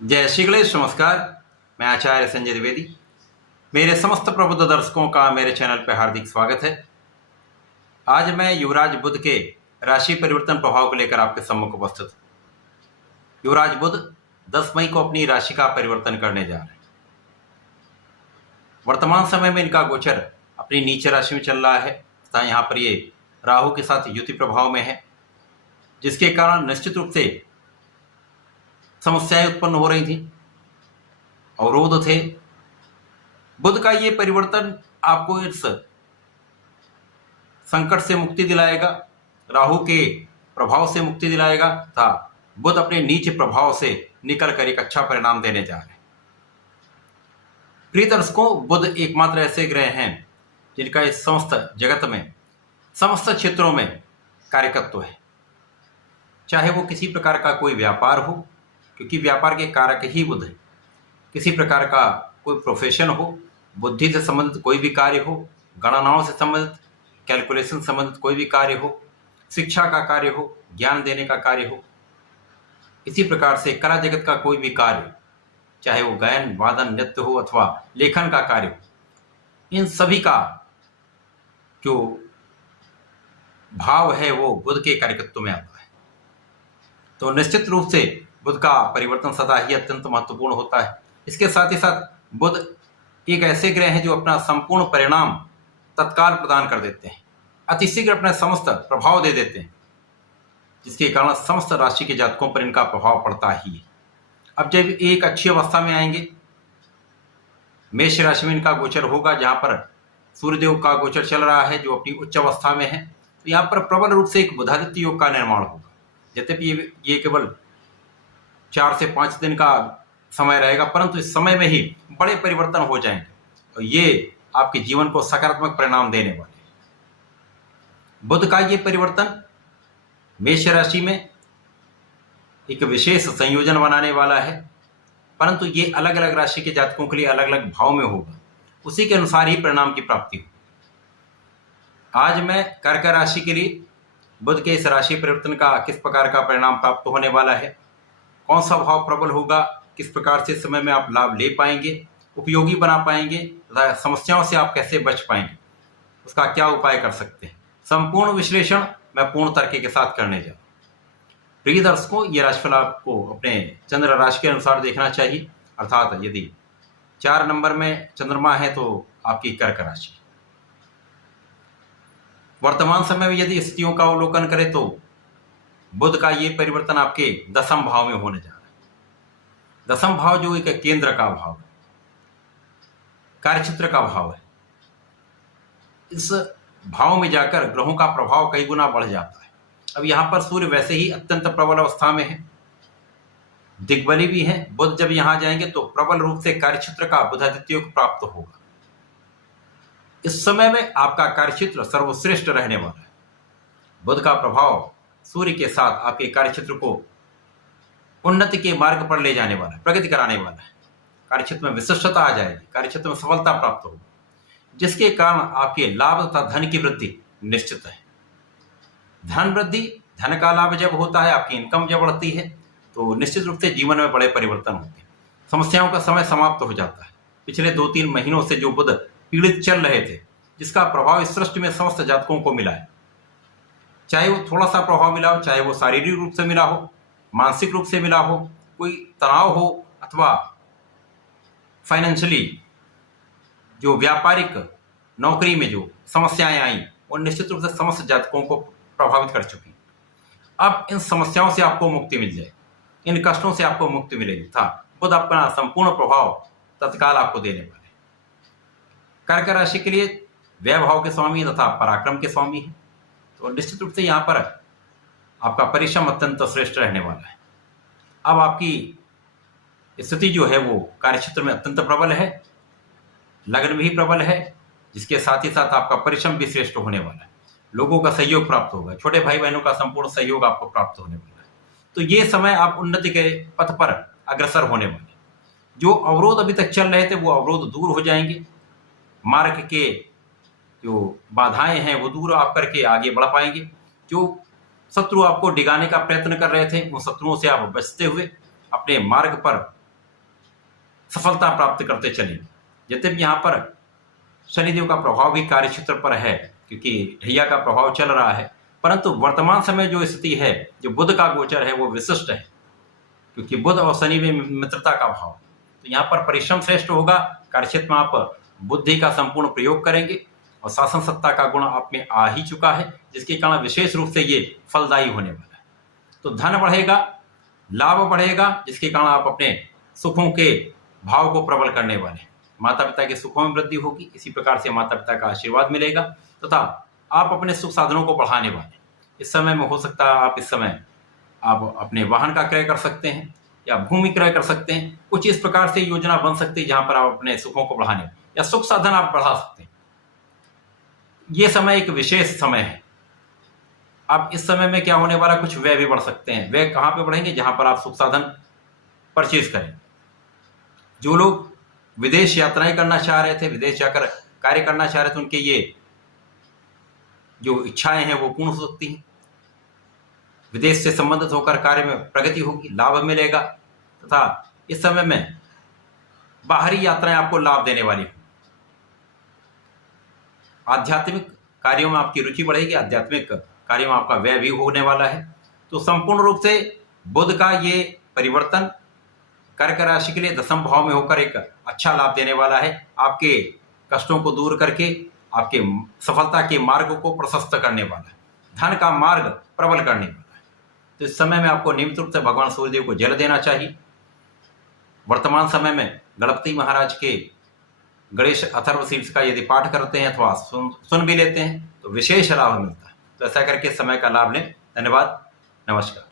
जय श्री गणेश। नमस्कार, मैं आचार्य संजय द्विवेदी। मेरे समस्त प्रबुद्ध दर्शकों का मेरे चैनल पर हार्दिक स्वागत है। आज मैं युवराज बुध के राशि परिवर्तन प्रभाव को लेकर आपके सम्मुख उपस्थित हूं। युवराज बुध 10 मई को अपनी राशि का परिवर्तन करने जा रहे हैं। वर्तमान समय में इनका गोचर अपनी नीच राशि में चल रहा है तथा यहाँ पर ये राहु के साथ युति प्रभाव में है, जिसके कारण निश्चित रूप से समस्याएं उत्पन्न हो रही थी, अवरोध थे। बुध का ये परिवर्तन आपको इस संकट से मुक्ति दिलाएगा, राहु के प्रभाव से मुक्ति दिलाएगा तथा बुध अपने नीच प्रभाव से निकल कर एक अच्छा परिणाम देने जा रहे हैं। प्रिय दर्शकों, बुध एकमात्र ऐसे ग्रह हैं जिनका इस समस्त जगत में समस्त क्षेत्रों में कार्यकत्व है। चाहे वो किसी प्रकार का कोई व्यापार हो, क्योंकि व्यापार के कारक ही बुध है, किसी प्रकार का कोई प्रोफेशन हो, बुद्धि से संबंधित कोई भी कार्य हो, गणनाओं से संबंधित, कैलकुलेशन संबंधित कोई भी कार्य हो, शिक्षा का कार्य हो, ज्ञान देने का कार्य हो, इसी प्रकार से कला जगत का कोई भी कार्य, चाहे वो गायन वादन नृत्य हो अथवा लेखन का कार्य हो, इन सभी का जो भाव है वो बुध के कार्यकत्व में आता है। तो निश्चित रूप से बुध का परिवर्तन सदा ही अत्यंत महत्वपूर्ण होता है। इसके साथ ही साथ बुध एक ऐसे ग्रह हैं जो अपना संपूर्ण परिणाम तत्काल प्रदान कर देते हैं, अतिशीघ्र अपना समस्त प्रभाव दे देते हैं, जिसके कारण समस्त राशि के जातकों पर इनका प्रभाव पड़ता ही है। अब जब एक अच्छी अवस्था में आएंगे, मेष राशि में इनका गोचर होगा, जहां पर सूर्यदेव का गोचर चल रहा है जो अपनी उच्च अवस्था में है, तो यहाँ पर प्रबल रूप से एक बुधादित्य योग का निर्माण होगा। यद्यपि ये केवल 4 से 5 दिन का समय रहेगा, परंतु इस समय में ही बड़े परिवर्तन हो जाएंगे और ये आपके जीवन को सकारात्मक परिणाम देने वाले हैं। बुध का ये परिवर्तन मेष राशि में एक विशेष संयोजन बनाने वाला है, परंतु ये अलग अलग राशि के जातकों के लिए अलग अलग भाव में होगा, उसी के अनुसार ही परिणाम की प्राप्ति होगी। आज मैं कर्क राशि के लिए बुध के इस राशि परिवर्तन का किस प्रकार का परिणाम प्राप्त होने वाला है, कौन सा भाव प्रबल होगा, किस प्रकार से समय में आप लाभ ले पाएंगे, उपयोगी बना पाएंगे तथा समस्याओं से आप कैसे बच पाएंगे, उसका क्या उपाय कर सकते हैं, संपूर्ण विश्लेषण मैं पूर्ण तर्क के साथ करने जा रहा हूं। प्रिय दर्शकों, ये राशिफल आपको अपने चंद्र राशि के अनुसार देखना चाहिए, अर्थात यदि 4 नंबर में चंद्रमा है तो आपकी कर्क राशि। वर्तमान समय में यदि स्थितियों का अवलोकन करें तो बुध का ये परिवर्तन आपके 10वें भाव में होने जा रहा है। 10वां भाव जो एक केंद्र का भाव है, कार्यक्षेत्र का भाव है, इस भाव में जाकर ग्रहों का प्रभाव कई गुना बढ़ जाता है। अब यहाँ पर सूर्य वैसे ही अत्यंत प्रबल अवस्था में है, दिग्बली भी है। बुध जब यहाँ जाएंगे तो प्रबल रूप से कार्यक्षेत्र का बुधादित्य योग प्राप्त होगा। इस समय में आपका कार्यक्षेत्र सर्वश्रेष्ठ रहने वाला है। बुध का प्रभाव सूर्य के साथ आपके कार्यक्षेत्र को उन्नति के मार्ग पर ले जाने वाला है, प्रगति कराने वाला है। कार्यक्षेत्र में विशिष्टता आ जाएगी, कार्यक्षेत्र में सफलता प्राप्त होगी, जिसके कारण आपके लाभ तथा धन की वृद्धि निश्चित है। धन वृद्धि, धन का लाभ जब होता है, आपकी इनकम जब बढ़ती है, तो निश्चित रूप से जीवन में बड़े परिवर्तन होते हैं। समस्याओं का समय समाप्त हो जाता है। पिछले 2-3 महीनों से जो बुध पीड़ित चल रहे थे, जिसका प्रभाव इस सृष्टि में समस्त जातकों को मिला है, चाहे वो थोड़ा सा प्रभाव मिला हो, चाहे वो शारीरिक रूप से मिला हो, मानसिक रूप से मिला हो, कोई तनाव हो अथवा फाइनेंशियली जो व्यापारिक नौकरी में जो समस्याएं आई, वो निश्चित रूप से समस्त जातकों को प्रभावित कर चुकी। अब इन समस्याओं से आपको मुक्ति मिल जाए, इन कष्टों से आपको मुक्ति मिलेगी था खुद अपना संपूर्ण प्रभाव तत्काल आपको देने वाले। कर्क राशि के लिए व्यय भाव के स्वामी तथा पराक्रम के स्वामी है, तो निश्चित रूप से यहाँ पर आपका परिश्रम अत्यंत श्रेष्ठ रहने वाला है। अब आपकी स्थिति जो है वो कार्यक्षेत्र में अत्यंत प्रबल है, लगन भी प्रबल है, जिसके साथ ही साथ आपका परिश्रम भी श्रेष्ठ होने वाला है। लोगों का सहयोग प्राप्त होगा, छोटे भाई बहनों का संपूर्ण सहयोग आपको प्राप्त होने वाला है। तो ये समय आप उन्नति के पथ पर अग्रसर होने वाले। जो अवरोध अभी तक चल रहे थे वो अवरोध दूर हो जाएंगे, मार्ग के जो बाधाएं हैं वो दूर आप करके आगे बढ़ पाएंगे। जो शत्रु आपको डिगाने का प्रयत्न कर रहे थे, उन शत्रुओं से आप बचते हुए अपने मार्ग पर सफलता प्राप्त करते चलेंगे। जितने भी यहाँ पर शनिदेव का प्रभाव भी कार्य क्षेत्र पर है, क्योंकि ढैया का प्रभाव चल रहा है, परंतु वर्तमान समय जो स्थिति है, जो बुध का गोचर है, वो विशिष्ट है, क्योंकि बुध और शनि में मित्रता का भाव। तो यहाँ पर परिश्रम श्रेष्ठ होगा। कार्यक्षेत्र में आप बुद्धि का संपूर्ण प्रयोग करेंगे और शासन सत्ता का गुण आप में आ ही चुका है, जिसके कारण विशेष रूप से ये फलदायी होने वाला है। तो धन बढ़ेगा, लाभ बढ़ेगा, जिसके कारण आप अपने सुखों के भाव को प्रबल करने वाले हैं। माता पिता के सुखों में वृद्धि होगी, इसी प्रकार से माता पिता का आशीर्वाद मिलेगा तथा आप अपने सुख साधनों को बढ़ाने वाले। इस समय में हो सकता है आप इस समय आप अपने वाहन का क्रय कर सकते हैं या भूमि क्रय कर सकते हैं। कुछ इस प्रकार से योजना बन सकती है जहां पर आप अपने सुखों को बढ़ाने या सुख साधन आप बढ़ा सकते हैं। ये समय एक विशेष समय है। अब इस समय में क्या होने वाला, कुछ व्यय भी बढ़ सकते हैं। व्यय कहाँ पे बढ़ेंगे, जहां पर आप सुख साधन परचेज करें। जो लोग विदेश यात्राएं करना चाह रहे थे, विदेश जाकर कार्य करना चाह रहे थे, उनके ये जो इच्छाएं हैं वो पूर्ण हो सकती हैं। विदेश से संबंधित होकर कार्य में प्रगति होगी, लाभ मिलेगा तथा इस समय में बाहरी यात्राएं आपको लाभ देने वाली हों। आध्यात्मिक कार्यों में आपकी रुचि बढ़ेगी, आध्यात्मिक कार्यों में आपका व्यय भी होने वाला है। तो संपूर्ण रूप से बुध का ये परिवर्तन कर्क राशि के लिए दशम भाव में होकर एक अच्छा लाभ देने वाला है। आपके कष्टों को दूर करके आपके सफलता के मार्ग को प्रशस्त करने वाला है, धन का मार्ग प्रबल करने वाला है। तो इस समय में आपको नियमित रूप से भगवान सूर्यदेव को जल देना चाहिए। वर्तमान समय में गणपति महाराज के गणेश अथर्व शीर्ष का यदि पाठ करते हैं अथवा सुन भी लेते हैं तो विशेष लाभ मिलता है। तो ऐसा करके समय का लाभ लें। धन्यवाद, नमस्कार।